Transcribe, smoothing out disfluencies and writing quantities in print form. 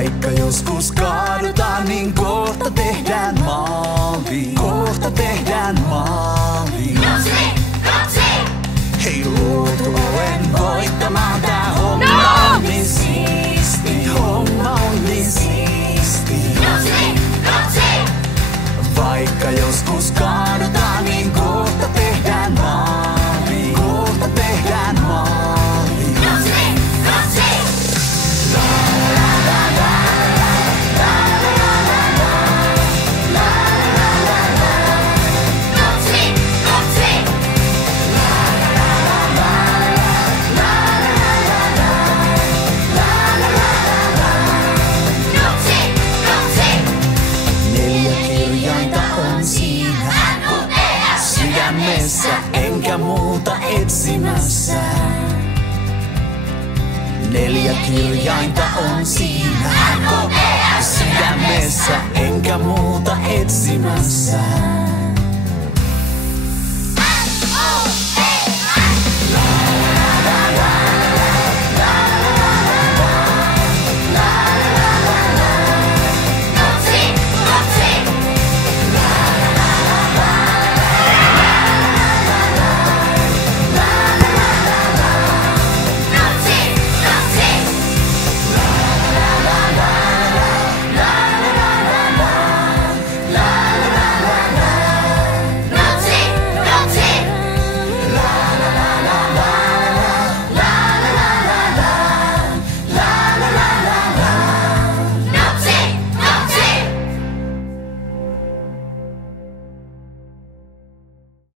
Vaikka joskus kaadutaan, niin kohta tehdään maali. Kohta tehdään maali. Hei, luotu olen voittamaan, tää homma on niin siisti. Homma on niin siisti. Vaikka joskus kaadutaan, niin kohta tehdään maali. Kohta tehdään maali. Sydämessä enkä muuta etsimässä. 4 kirjainta on siinä. Sydämessä enkä muuta etsimässä.